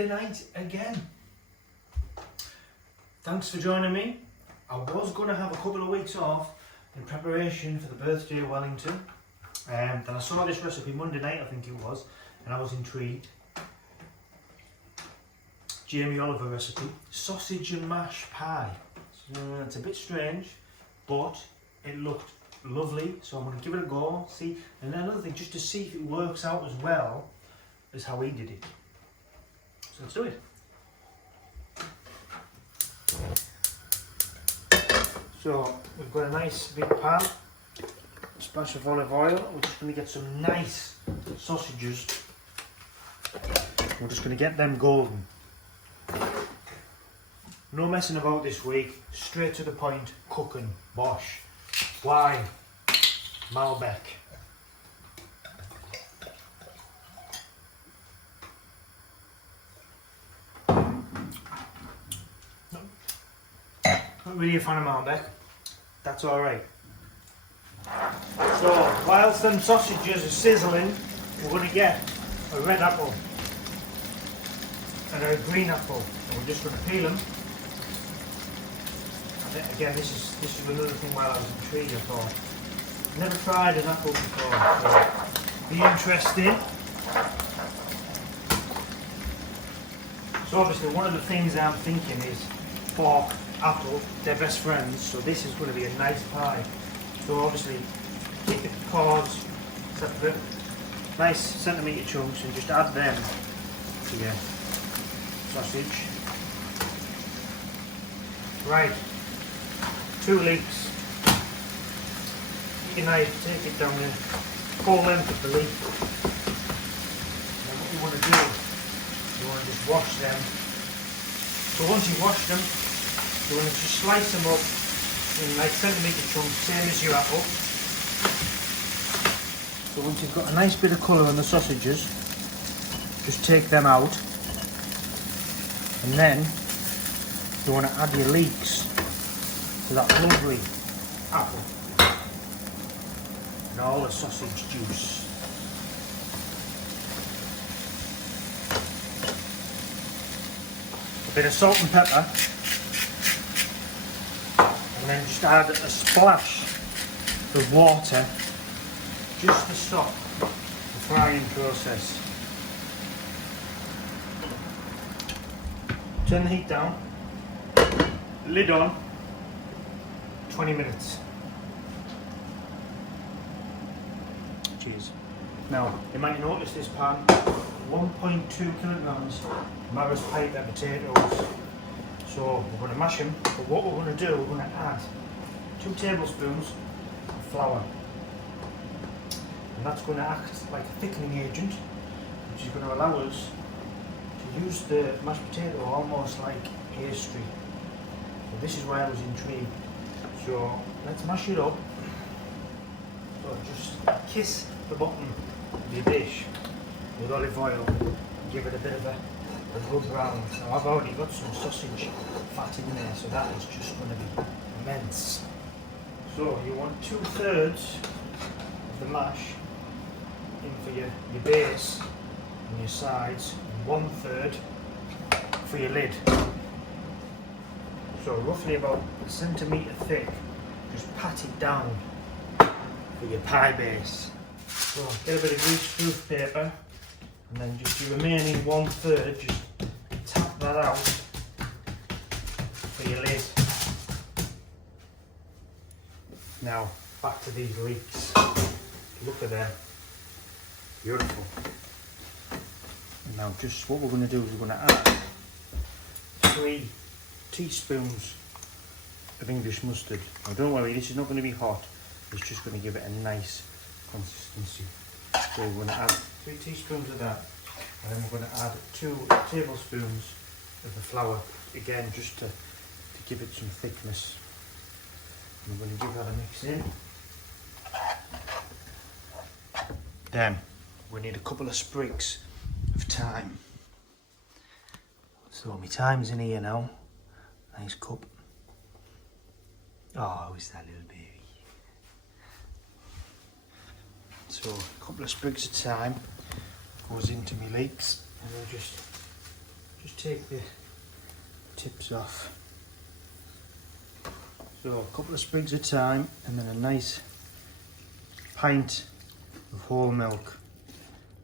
Monday night again. Thanks for joining me. I was going to have a couple of weeks off in preparation for the birthday of Wellington. Then I saw this recipe Monday night, I think it was, and I was intrigued. Jamie Oliver recipe, sausage and mash pie. So, it's a bit strange, but it looked lovely, so I'm going to give it a go, see. And another thing, just to see if it works out as well as how he did it. So let's do it. So we've got a nice big pan, a splash of olive oil. We're just going to get some nice sausages. We're just going to get them golden. No messing about this week, straight to the point, cooking, bosh. Why? Malbec. Not really a fan of Malbec, that's alright. So, whilst them sausages are sizzling, we're going to get a red apple and a green apple. And we're just going to peel them. And again, this is another thing while I was intrigued. I thought, never tried an apple before, so be interesting. So obviously one of the things I'm thinking is fork, apple, they're best friends, so this is going to be a nice pie. So obviously keep the cores separate, nice centimetre chunks, and just add them to your sausage. Right, 2 leeks. Your knife, take it down the full length of the leek. And what you want to do, you want to just wash them. So once you wash them, you want to just slice them up in like centimetre chunks, same as your apple. So once you've got a nice bit of colour on the sausages, just take them out. And then you want to add your leeks to that lovely apple and all the sausage juice. A bit of salt and pepper, and then just add a splash of water just to stop the frying process. Turn the heat down, lid on, 20 minutes. Cheers. Now, you might notice this pan, 1.2 kilograms Maris Piper potatoes. So we're going to mash them, but what we're going to do, we're going to add 2 tablespoons of flour. And that's going to act like a thickening agent, which is going to allow us to use the mashed potato almost like pastry. So this is why I was intrigued. So let's mash it up. So just kiss the bottom of your dish with olive oil and give it a bit of a rub round. Now I've already got some sausage fat in there, so that is just going to be immense. So you want 2/3 of the mash in for your base and your sides, and 1/3 for your lid. So roughly about a centimetre thick, just pat it down for your pie base. So get a bit of greaseproof paper, and then just your remaining 1/3, just tap that out for your lid. Now back to these leeks. Look at them, beautiful. And now just what we're going to do is we're going to add 3 teaspoons of English mustard. Now don't worry, this is not going to be hot, it's just going to give it a nice consistency. So we're going to add 3 teaspoons of that, and then we're going to add 2 tablespoons of the flour, again just to give it some thickness. And we're going to give that a mix in. Then we need a couple of sprigs of thyme. So my thyme's in here now. Nice cup. Oh, who's that little baby? So a couple of sprigs of thyme goes into my leeks, and we'll just just take the tips off. So a couple of sprigs of thyme and then a nice pint of whole milk.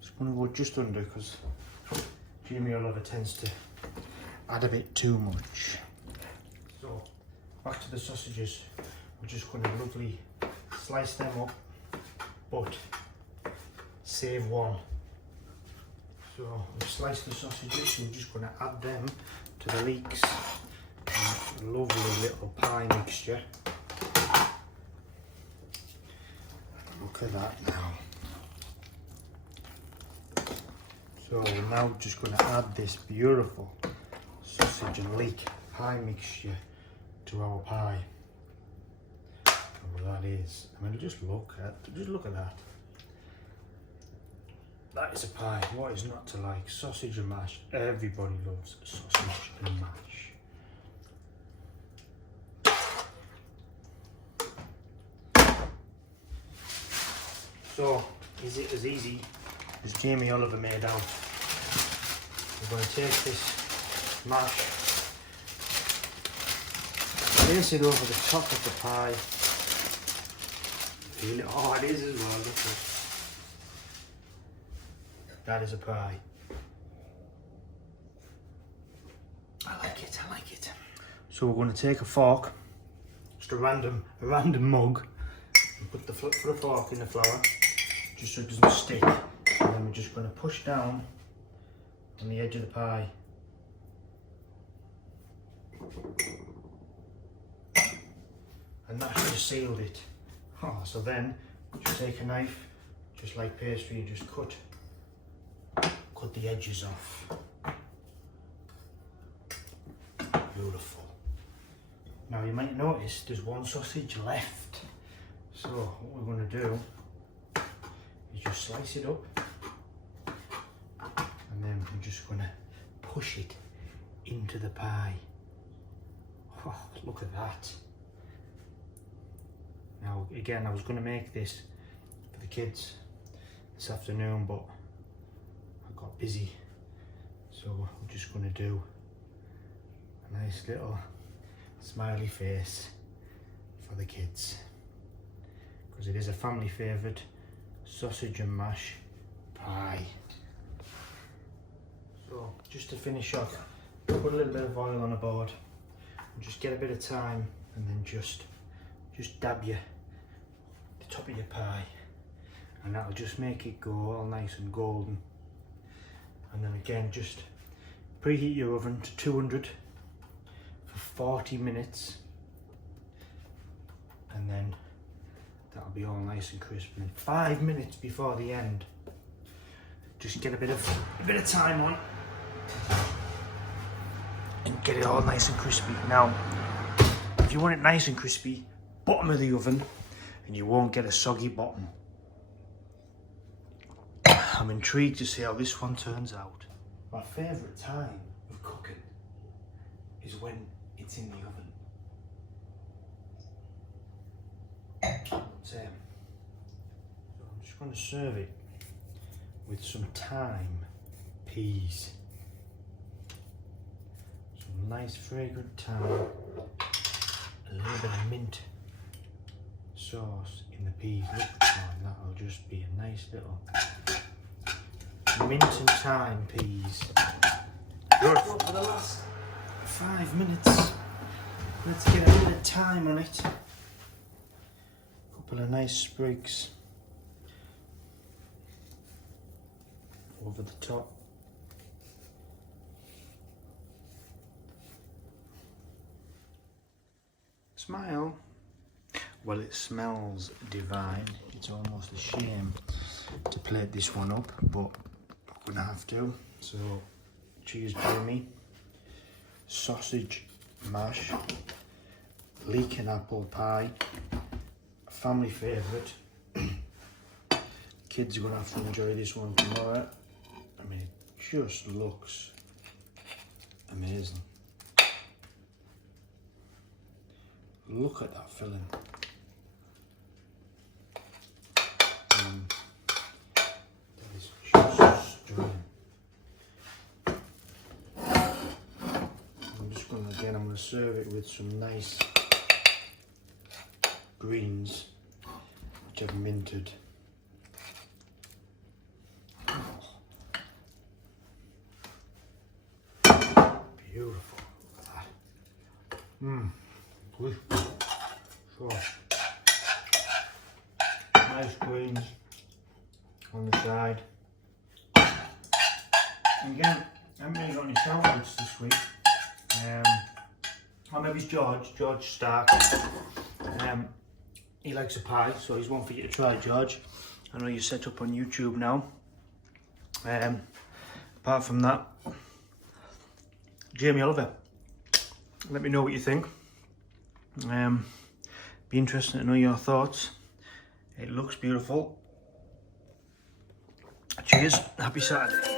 Just going to go just under because Jamie Oliver tends to add a bit too much. So back to the sausages. We're just going to lovely slice them up, but save one. So we've sliced the sausages, so we're just going to add them to the leeks. And a lovely little pie mixture. Look at that now. So we're now just going to add this beautiful sausage and leek pie mixture to our pie. And what that is, I mean, just look at that. That is a pie. What is not to like? Sausage and mash. Everybody loves sausage and mash. So, is it as easy as Jamie Oliver made out? We're going to take this mash, place it over the top of the pie. Feel it? Oh, it is as well. Look at it. That is a pie. I like it, I like it. So we're going to take a fork, just a random mug, and put a fork in the flour, just so it doesn't stick. And then we're just going to push down on the edge of the pie. And that should have sealed it. Oh, so then just take a knife, just like pastry, and just cut the edges off. Beautiful. Now you might notice there's one sausage left. So what we're going to do is just slice it up, and then we're just going to push it into the pie. Oh, look at that. Now again, I was going to make this for the kids this afternoon, but I got busy, so we're just going to do a nice little smiley face for the kids, because it is a family favourite sausage and mash pie. So just to finish off, put a little bit of oil on a board and just get a bit of thyme, and then just dab the top of your pie, and that'll just make it go all nice and golden. And then again, just preheat your oven to 200 for 40 minutes, and then that'll be all nice and crisp. And then 5 minutes before the end, just get a bit of time on and get it all nice and crispy. Now, if you want it nice and crispy, bottom of the oven, and you won't get a soggy bottom. I'm intrigued to see how this one turns out. My favourite time of cooking is when it's in the oven. So I'm just going to serve it with some thyme peas. Some nice fragrant thyme, a little bit of mint sauce in the peas. Look at that, that'll just be a nice little mint and thyme peas. Good. For the last 5 minutes, let's get a bit of thyme on it. Couple of nice sprigs over the top. Smile. Well, it smells divine. It's almost a shame to plate this one up, but I'm gonna have to. So, cheese Jamie, sausage mash, leek and apple pie, a family favourite. Kids are gonna have to enjoy this one tomorrow. I mean, it just looks amazing. Look at that filling. That is just stunning. then I'm going to serve it with some nice greens which I've minted. Beautiful. Look at that. Good. So, nice greens on the side. And again, I haven't really got any shout outs this week. Or maybe it's George Stark. He likes a pie, so he's one for you to try, George. I know you're set up on YouTube now. Apart from that, Jamie Oliver, let me know what you think. Be interested to know your thoughts. It looks beautiful. Cheers, happy Saturday.